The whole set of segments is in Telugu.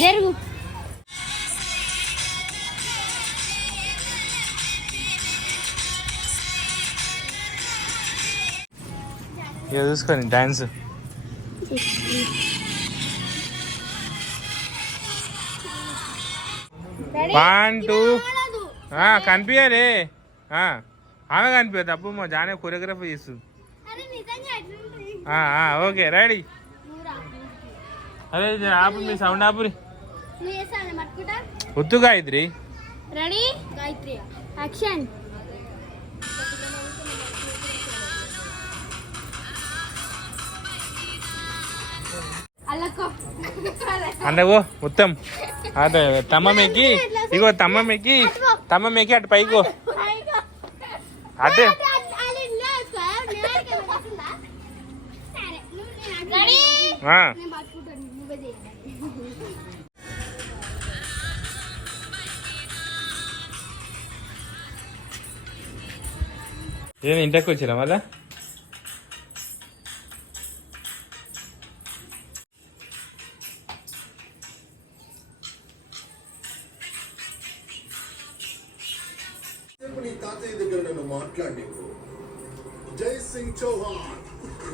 జరుగు. ఇక చూసుకొని డాన్స్. వన్ టూ కనిపించరే ఆమె కనిపించదు అప్పు మా జానే కొరియోగ్రఫీ చేస్తుంది. ఓకే రెడీ అదే ఆపు మీ సౌండ్ ఆపురి ఒత్తుగా ఇద్రి రెడీ గాయత్రి యాక్షన్ ఓ మొత్తం అదే తమ్మం ఎక్కి ఇగో తమ్మం ఎక్కి తమ్మం ఎక్కి అటు పైకో అదే రెడీ ఆ, నేను పట్టుకుంటాను నువ్వే చేయాలి ఏం ఇంటికి వచ్చిరా మళ్ళా? రేపు నీ తాతయ్య దగ్గర నన్ను మాట్లాడినప్పుడు జై సింగ్ చౌహాన్.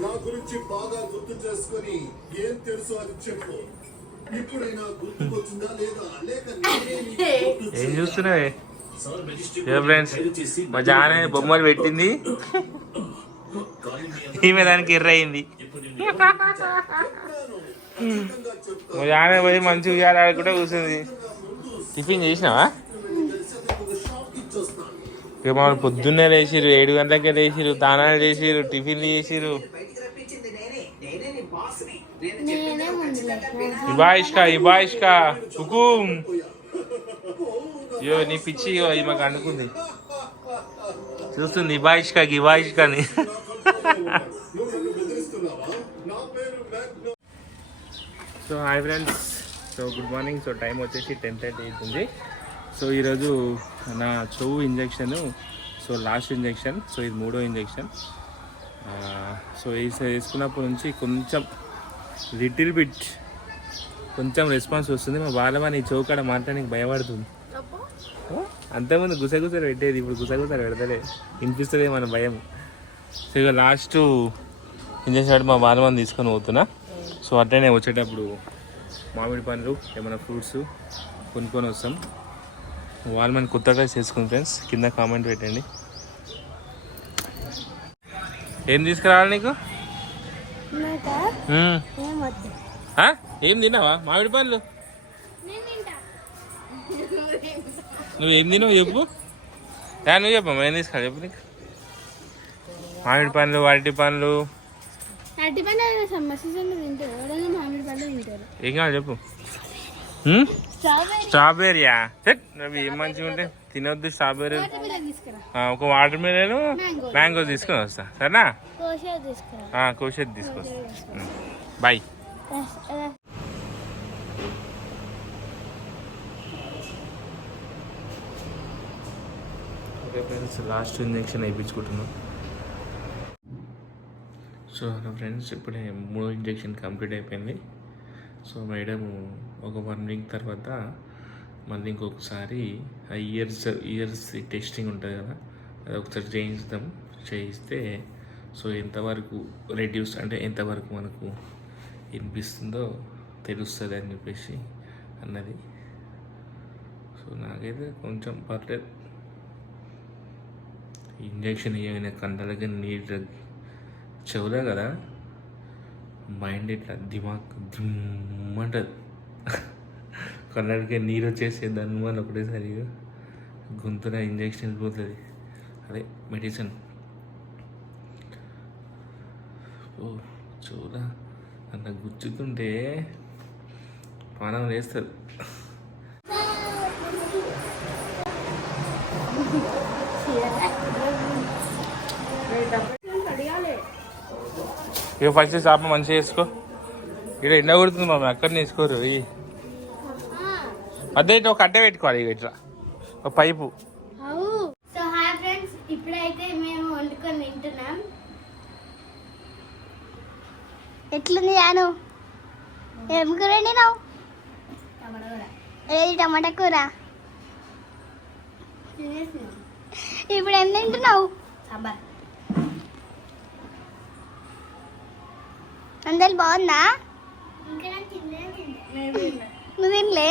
నా గురించి బాగా గుర్తు చేసుకొని ఏం తెలుసు అని చెప్పు. ఇప్పుడైనా గుర్తుకొచ్చిందా లేదా? లేక ఏం చూస్తున్నావే? ఫ్రెండ్స్ మా జానే బొమ్మలు పెట్టింది. ఈమె దానికి ఎర్ర అయింది మా జానే పోయి మంచి ఉయ్యాల ఆడుకుంటే కూర్చుంది. టిఫిన్ చేసినావా? ఇక మా పొద్దున్నే లేచిరు ఏడు గంటలకే లేచిరు దానాలు చేసిరు టిఫిన్లు చేసిరు నేనే ముందు ఇబాయిష్కా ఇబాయిష్కా హుకుం అయ్యో నీ పిచ్చి ఇగో ఈమెకు అనుకుంది చూస్తుంది ఇబాయిష్కా గిబాయిష్కా అని so hi friends so good morning so time వచ్చేసి టెన్ థర్టీ అవుతుంది. సో ఈరోజు నా చెవు injection so last injection so ఇది మూడో ఇంజెక్షన్ uh, సో వేసుకున్నప్పటి నుంచి కొంచెం లిటిల్ బిట్. కొంచెం రెస్పాన్స్ వస్తుంది. మా బాలమ్మ నీ చెవు కాడ మాట్లాడడానికి భయపడుతుంది. అంతకుముందు గుసగుసలు పెట్టేది ఇప్పుడు గుసగుసలు పెడతలే. వినిపిస్తుంది మన భయం. సో ఇక లాస్ట్ ఇంజక్షన్ మా బాలమ్మని తీసుకొని పోతున్నా. సో అట్లనే వచ్చేటప్పుడు మామిడి పండ్లు ఏమైనా ఫ్రూట్స్ కొనుక్కొని వస్తాం. వాళ్ళు మన కొత్తగా చేసుకుని ఫ్రెండ్స్ కింద కామెంట్ పెట్టండి. ఏం తీసుకురావాలి నీకు? ఏం తిన్నావా? మామిడి పండ్లు? నువ్వు ఏం తిన్నావు చెప్పు. నువ్వు చెప్పమ్మా ఏం తీసుకురా చెప్పు నీకు. మామిడి పండ్లు అరటి పండ్లు. అరటి పండు సమ్మర్ సీజన్లో తింటారు. ఎవరైనా మామిడి పండు తింటారు. ఏం కావాలి చెప్పు? స్ట్రాబెర్రీయా? అవి ఏం మంచిగా ఉంటాయి తినొద్దు స్ట్రాబెర్రీ. ఒక వాటర్ మిలన్. మ్యాంగో తీసుకొని వస్తా. సరేనా? కోషా తీసుకురా. ఆ, కోసేది తీసుకొస్తా. Bye. Okay friends last injection వేయించుకుంటున్నాం. So నా ఫ్రెండ్స్ ఇప్పుడే మూడో ఇంజెక్షన్ కంప్లీట్ అయిపోయింది. సో మేడం ఒక వన్ వీక్ తర్వాత మళ్ళీ ఇంకొకసారి ఆ ఇయర్స్ ఇయర్స్ టెస్టింగ్ ఉంటుంది కదా అది ఒకసారి చేయిస్తాం చేయిస్తే సో ఎంతవరకు రెడ్యూస్ అంటే ఎంతవరకు మనకు వినిపిస్తుందో తెలుస్తుంది అని చెప్పేసి అన్నది. సో నాకైతే కొంచెం పర్లేదు. ఇంజక్షన్ ఇవ్వగానే కండలకి నీట్ చెవులే కదా మైండ్ ఇట్లా దిమాగ్ దిమ్మంటది కన్నడికి నీరు వచ్చేసేదాన్ని అని ఒకటేసారి గొంతున ఇంజక్షన్ వెళ్ళిపోతుంది అదే మెడిసిన్. ఓ చూడా అంత గుచ్చుతుంటే పానం వేస్తుంది ఇక ఫస్ట్ చేప మంచిగా వేసుకో. ఇక్కడ ఎండ కొడుతుంది మా అక్కడ వేసుకోరు ఈ. అదే ఇట్లా ఒక అడ్డ పెట్టుకోవాలి ఇట్లా. ఒక పైపు. సో హాయ్ ఫ్రెండ్స్ ఇప్పుడైతే మేము వండుకొని తింటున్నాం. ఎట్లుంది జాను ఏం కూర వండినావు? టమాటా కూర. ఏది టమాటా కూర? ఇప్పుడు ఏం తింటున్నావు? సాంబార్. అందరు బాగుందా? ఇంకా తినలే. నువ్వు తినలే?